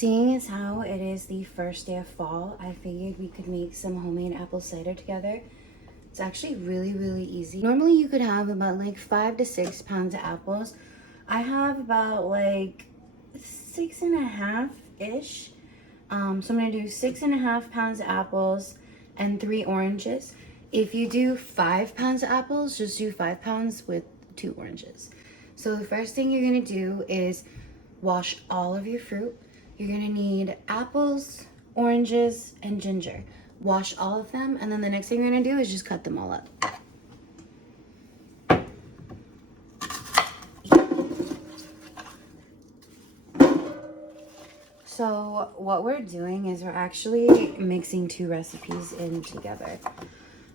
seeing as how it is the first day of fall, I figured we could make some homemade apple cider together. It's actually really, really easy. Normally you could have about like 5 to 6 pounds of apples. I have about like 6.5-ish. So I'm gonna do 6.5 pounds of apples and 3 oranges. If you do 5 pounds of apples, just do 5 pounds with 2 oranges. So the first thing you're gonna do is wash all of your fruit. You're gonna need apples, oranges, and ginger. Wash all of them, and then the next thing you're gonna do is just cut them all up. So what we're doing is we're actually mixing 2 recipes in together.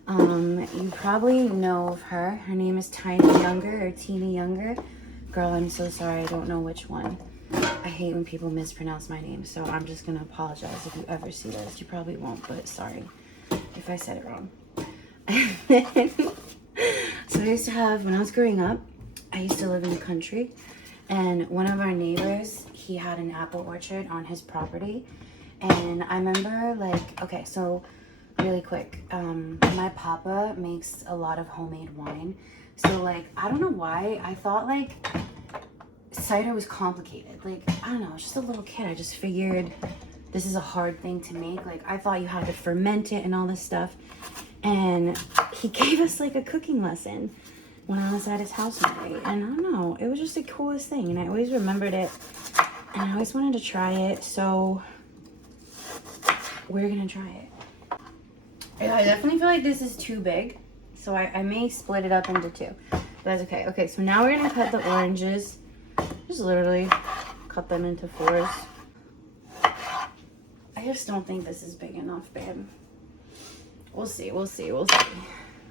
You probably know of her. Her name is Tiny Younger or Tina Younger. Girl, I'm so sorry, I don't know which one. I hate when people mispronounce my name, so I'm just gonna apologize if you ever see this. You probably won't, but sorry if I said it wrong. So I used to have, when I was growing up, I used to live in the country, and one of our neighbors, he had an apple orchard on his property. And I remember, like, okay, so really quick, my papa makes a lot of homemade wine. So, like, I don't know why I thought, like, cider was complicated. Like, I don't know, I was just a little kid. I just figured this is a hard thing to make. Like, I thought you had to ferment it and all this stuff. And he gave us like a cooking lesson when I was at his house one day. And I don't know, it was just the coolest thing. And I always remembered it. And I always wanted to try it. So we're gonna try it. I definitely feel like this is too big. So I may split it up into 2. But that's okay. Okay, so now we're gonna cut the oranges. Just literally cut them into 4s. I just don't think this is big enough, babe. We'll see, we'll see, we'll see.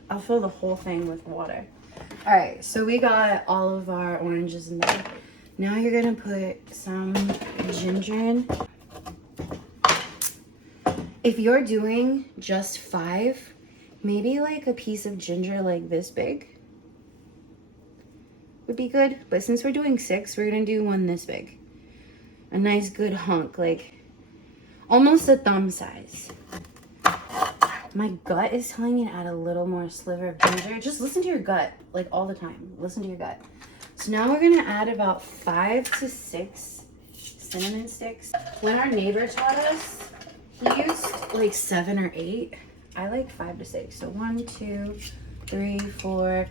I'll fill the whole thing with water. All right, so we got all of our oranges in there. Now you're gonna put some ginger in. If you're doing just 5, maybe like a piece of ginger like this big would be good. But since we're doing 6, we're gonna do one this big. A nice good hunk, like almost a thumb size. My gut is telling me to add a little more sliver of ginger. Just listen to your gut, like all the time. Listen to your gut. So now we're gonna add about 5 to 6 cinnamon sticks. When our neighbor taught us, he used like 7 or 8. I like 5 to 6. So 1, 2, 3, 4,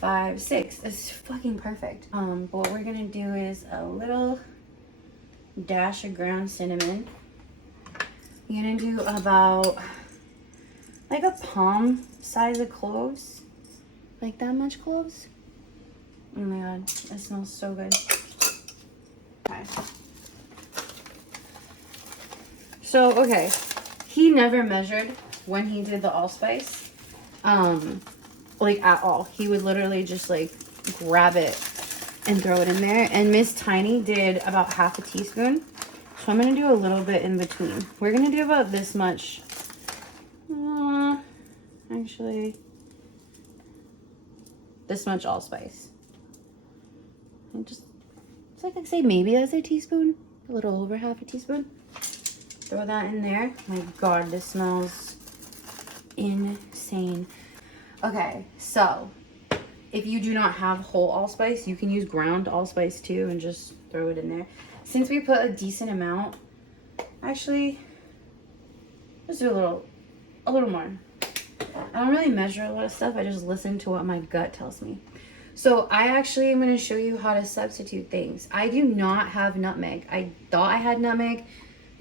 5, 6. It's fucking perfect. But what we're gonna do is a little dash of ground cinnamon. You're gonna do about like a palm size of cloves. Like that much cloves. Oh my god, that smells so good. Okay. So, okay, he never measured when he did the allspice, like at all. He would literally just like grab it and throw it in there. And Miss Tiny did about half a teaspoon. So I'm gonna do a little bit in between. We're gonna do about this much. Actually, this much allspice. And just, it's like I say, maybe that's a teaspoon, a little over half a teaspoon. Throw that in there. My god, this smells insane. Okay, so if you do not have whole allspice, you can use ground allspice too and just throw it in there. Since we put a decent amount, actually, let's do a little more. I don't really measure a lot of stuff. I just listen to what my gut tells me. So I actually am going to show you how to substitute things. I do not have nutmeg. I thought I had nutmeg.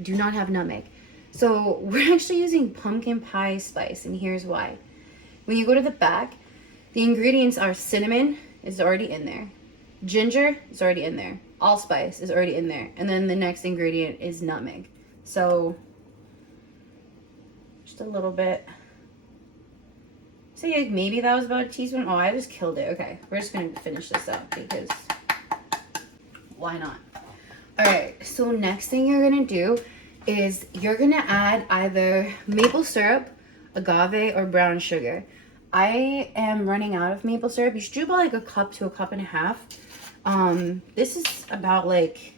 Do not have nutmeg. So we're actually using pumpkin pie spice, and here's why. When you go to the back, the ingredients are cinnamon is already in there. Ginger is already in there. Allspice is already in there. And then the next ingredient is nutmeg. So just a little bit. Say like maybe that was about a teaspoon. Oh, I just killed it. Okay, we're just gonna finish this up because why not? All right, so next thing you're gonna do is you're gonna add either maple syrup, agave, or brown sugar. I am running out of maple syrup. You should do about like a cup to a cup and a half. This is about like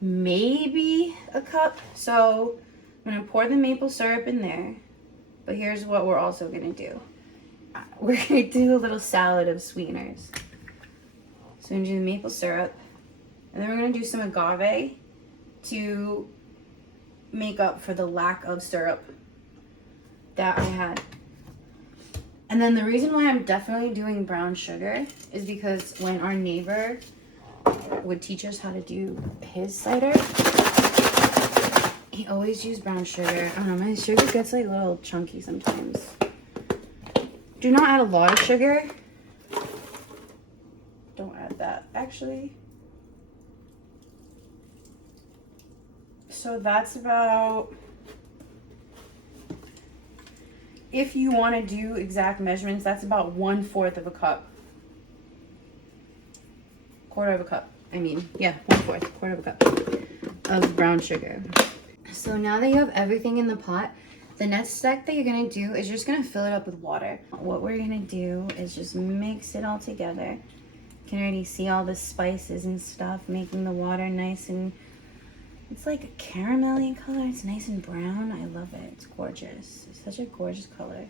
maybe a cup. So I'm gonna pour the maple syrup in there. But here's what we're also gonna do. We're gonna do a little salad of sweeteners. So we're gonna do the maple syrup, and then we're gonna do some agave to make up for the lack of syrup that I had. And then the reason why I'm definitely doing brown sugar is because when our neighbor would teach us how to do his cider, he always used brown sugar. I don't know, my sugar gets like a little chunky sometimes. Do not add a lot of sugar. Don't add that, actually. So that's about, if you want to do exact measurements, that's about 1/4 of a cup. Quarter of a cup. I mean, yeah, 1/4, quarter of a cup of brown sugar. So now that you have everything in the pot, the next step that you're going to do is just going to fill it up with water. What we're going to do is just mix it all together. You can already see all the spices and stuff making the water nice, and it's like a caramelly color. It's nice and brown. I love it. It's gorgeous. It's such a gorgeous color.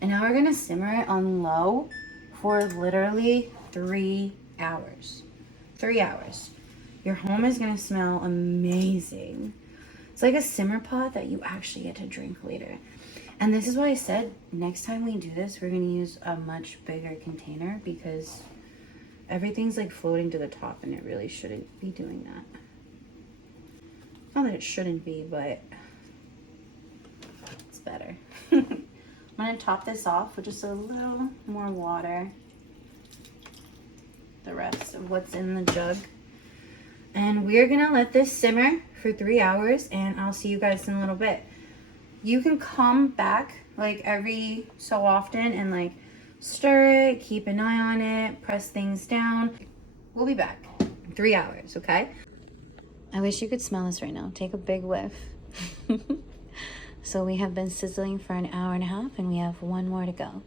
And now we're going to simmer it on low for literally 3 hours. 3 hours. Your home is going to smell amazing. It's like a simmer pot that you actually get to drink later. And this is why I said next time we do this, we're going to use a much bigger container, because everything's like floating to the top and it really shouldn't be doing that. Not that it shouldn't be, but it's better. I'm going to top this off with just a little more water. The rest of what's in the jug. And we're going to let this simmer for 3 hours, and I'll see you guys in a little bit. You can come back like every so often and like stir it, keep an eye on it, press things down. We'll be back in 3 hours, okay? I wish you could smell this right now. Take a big whiff. So we have been sizzling for 1.5 hours, and we have 1 more to go.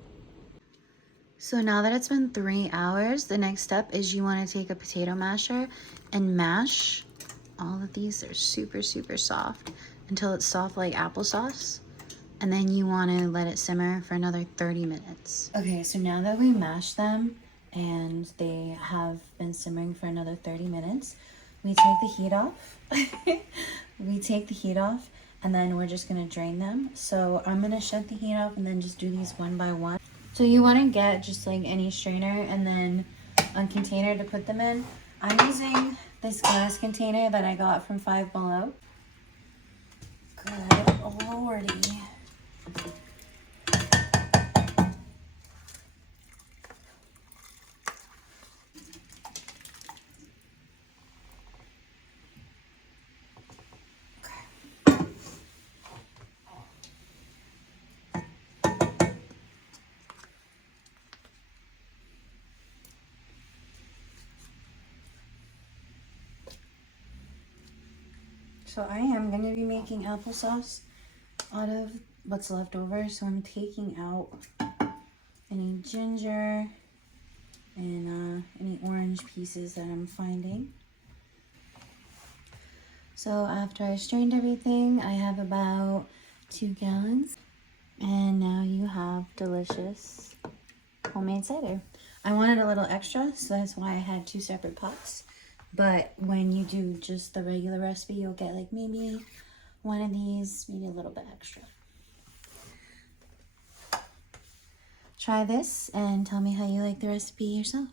So now that it's been 3 hours, the next step is you want to take a potato masher and mash all of these. They're super, super soft until it's soft like applesauce. And then you want to let it simmer for another 30 minutes. Okay, so now that we mashed them and they have been simmering for another 30 minutes, we take the heat off. We take the heat off, and then we're just going to drain them. So I'm going to shut the heat off and then just do these one by one. So you want to get just like any strainer and then a container to put them in. I'm using this glass container that I got from Five Below. Good lordy. So I am going to be making applesauce out of what's left over. So I'm taking out any ginger and any orange pieces that I'm finding. So after I strained everything, I have about 2 gallons. And now you have delicious homemade cider. I wanted a little extra, so that's why I had 2 separate pots. But when you do just the regular recipe, you'll get like maybe 1 of these, maybe a little bit extra. Try this and tell me how you like the recipe yourself.